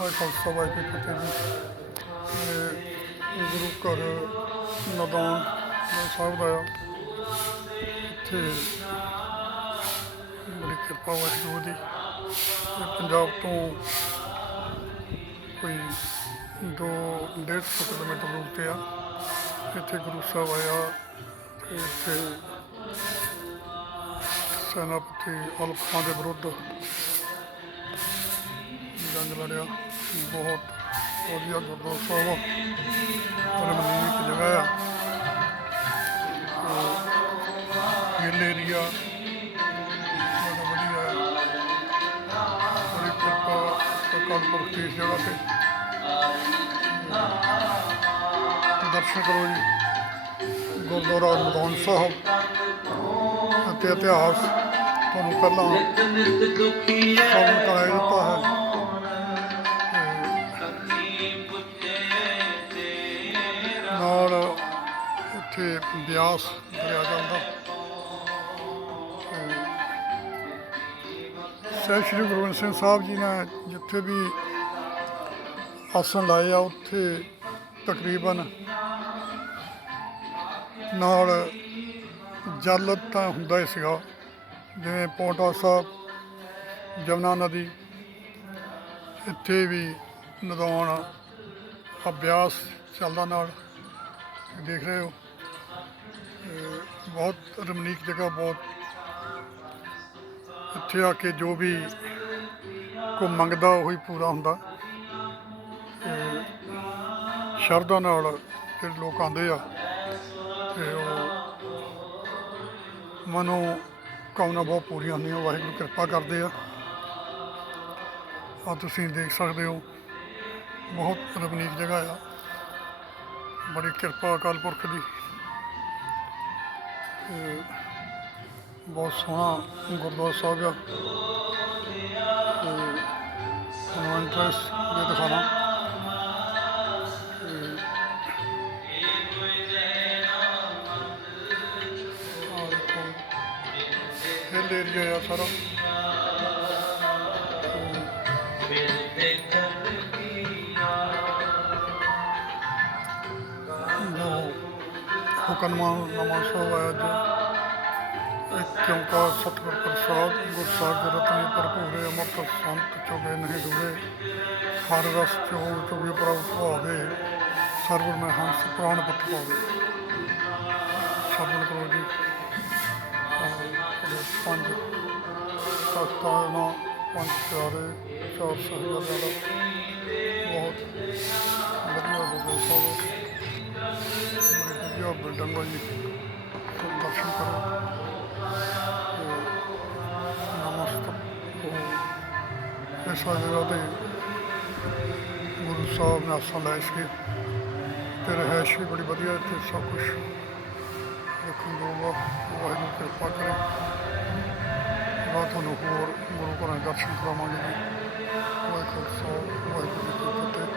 ਵਾਹਿ ਖਾਲਸਾ ਵਾਹਿਗੁਰੂ ਜੀ ਕੀ ਫਤਿਹ ਜੀ ਇਹ ਗੁਰੂ ਘਰ ਨਦਾਨ ਸਾਹਿਬ ਦਾ ਆ ਇੱਥੇ ਬੜੀ ਕਿਰਪਾ ਵਾਹਿਗੁਰੂ ਦੀ ਇਹ ਪੰਜਾਬ ਤੋਂ ਕੋਈ ਦੋ ਡੇਢ ਸੌ ਕਿਲੋਮੀਟਰ ਦੂਰ ਤੇ ਆ ਇੱਥੇ ਗੁਰੂ ਸਾਹਿਬ ਆਇਆ ਤੇ ਇੱਥੇ ਸੈਨਾਪਤੀ ਅਲਫਾਂ ਦੇ ਵਿਰੁੱਧ ਜੰਗ ਲੜਿਆ ਬਹੁਤ ਵਧੀਆ ਗੁਰਦੁਆਰਾ ਸਾਹਿਬ ਆ। ਔਰ ਮਨੀਕ ਜਗ੍ਹਾ ਆ। ਹਿੱਲ ਏਰੀਆ ਬੜਾ ਵਧੀਆ ਹੈ ਬੜੀ ਕਿਰਪਾ ਦੀ ਇਸ ਜਗ੍ਹਾ ਤੇ। ਦਰਸ਼ਨ ਕਰੋ ਜੀ। ਗੁਰਦੁਆਰਾ ਮਦਨ ਸਾਹਿਬ। ਅਤੇ ਇਤਿਹਾਸ ਤੁਹਾਨੂੰ ਪਹਿਲਾਂ ਕਵਰ ਕਰਾਇਆ ਦਿੱਤਾ ਹੈ। ਇੱਥੇ ਬਿਆਸ ਦਰਿਆ ਜਾਂਦਾ। ਸਹਿ ਸ਼੍ਰੀ ਗੁਰੂ ਗੋਬਿੰਦ ਸਿੰਘ ਸਾਹਿਬ ਜੀ ਨੇ ਜਿੱਥੇ ਵੀ ਆਸਣ ਲਾਏ ਆ, ਉੱਥੇ ਤਕਰੀਬਨ ਨਾਲ ਜਲ ਤਾਂ ਹੁੰਦਾ ਹੀ ਸੀਗਾ, ਜਿਵੇਂ ਪੌਂਟਾ ਸਾਹਿਬ, ਜਮਨਾ ਨਦੀ, ਇੱਥੇ ਵੀ ਨਦੌਣ ਅਭਿਆਸ ਚੱਲਦਾ ਨਾਲ। ਦੇਖ ਰਹੇ ਹੋ। ਬਹੁਤ ਰਮਨੀਕ ਜਗ੍ਹਾ, ਬਹੁਤ ਇੱਥੇ ਆ ਕੇ ਜੋ ਵੀ ਕੋ ਮੰਗਦਾ, ਉਹੀ ਪੂਰਾ ਹੁੰਦਾ। ਤੇ ਸ਼ਰਧਾ ਨਾਲ ਫਿਰ ਲੋਕ ਆਉਂਦੇ ਆ ਤੇ ਉਹ ਮਨੋਂ ਕਾਮਨਾ ਬਹੁਤ ਪੂਰੀਆਂ ਹੁੰਦੀਆਂ, ਵਾਹਿਗੁਰੂ ਕਿਰਪਾ ਕਰਦੇ ਆ। ਆ ਤੁਸੀਂ ਦੇਖ ਸਕਦੇ ਹੋ, ਬਹੁਤ ਰਮਨੀਕ ਜਗ੍ਹਾ ਆ। ਬੜੀ ਕਿਰਪਾ ਅਕਾਲ ਪੁਰਖ ਦੀ। ਤੇ ਬਹੁਤ ਸੋਹਣਾ ਗੁਰਦੁਆਰਾ ਸਾਹਿਬ ਆ ਤੇ ਤੁਹਾਨੂੰ ਐਂਟਰੈਂਸ ਦੇ ਦਿਖਾਣਾ ਹਿੱਲ ਏਰੀਆ ਆ ਸਾਰਾ ਹੁਕਮਨਾਮਾ ਸਾਹਿਬ ਆਇਆ ਜੋ। ਇੱਕ ਓਂਕਾਰ ਸਤਿਗੁਰ ਪ੍ਰਸਾਦ ਗੁਰ ਸਾਹਿਬ ਦੇ ਭਰਪੂਰੇ, ਅਮਰਤ ਸੰਤ ਚੋਗੇ ਨਹੀਂ ਦੂਰੇ ਹਰ ਰਸ ਚੋ ਚੋਗੇ ਪ੍ਰਭ ਭਾਵੇ ਸਰਵਰ ਮੈਂ ਹੰਸ ਪ੍ਰਾਣ ਪਤ ਪਾਵੇ। ਸ਼ਬਦ ਕਰੋ ਜੀ। ਪੰਜ। ਸਤਾਨਾ ਪੰਜ, ਚਾਰੇ, ਚਾਰ ਸਹਿਜਾਦਾ ਵਧੀਆ ਬਿਲਡਿੰਗ ਜੀ ਦਰਸ਼ਨ ਕਰੋ। ਤੇ ਨਮਸਤਕ ਹੋ ਇਸ ਜਗ੍ਹਾ ਤੇ ਗੁਰੂ ਸਾਹਿਬ ਨੇ ਆਸਾਂ ਲਾਏ ਸੀ ਤੇ ਰਹਿਸ਼ ਵੀ ਬੜੀ ਵਧੀਆ ਇੱਥੇ ਸਭ ਕੁਝ ਦੇਖਣ ਨੂੰ ਵਾਹਿਗੁਰੂ ਕਿਰਪਾ ਕਰੇ। ਮੈਂ ਤੁਹਾਨੂੰ ਹੋਰ ਗੁਰੂ ਘਰਾਂ ਦੇ ਦਰਸ਼ਨ ਕਰਾਵਾਂਗੇ ਜੀ। ਵਾਹਿਗੁਰੂ ਸਾਹਿਬ, ਵਾਹਿਗੁਰੂ ਜੀ ਕੀ ਫਤਿਹ।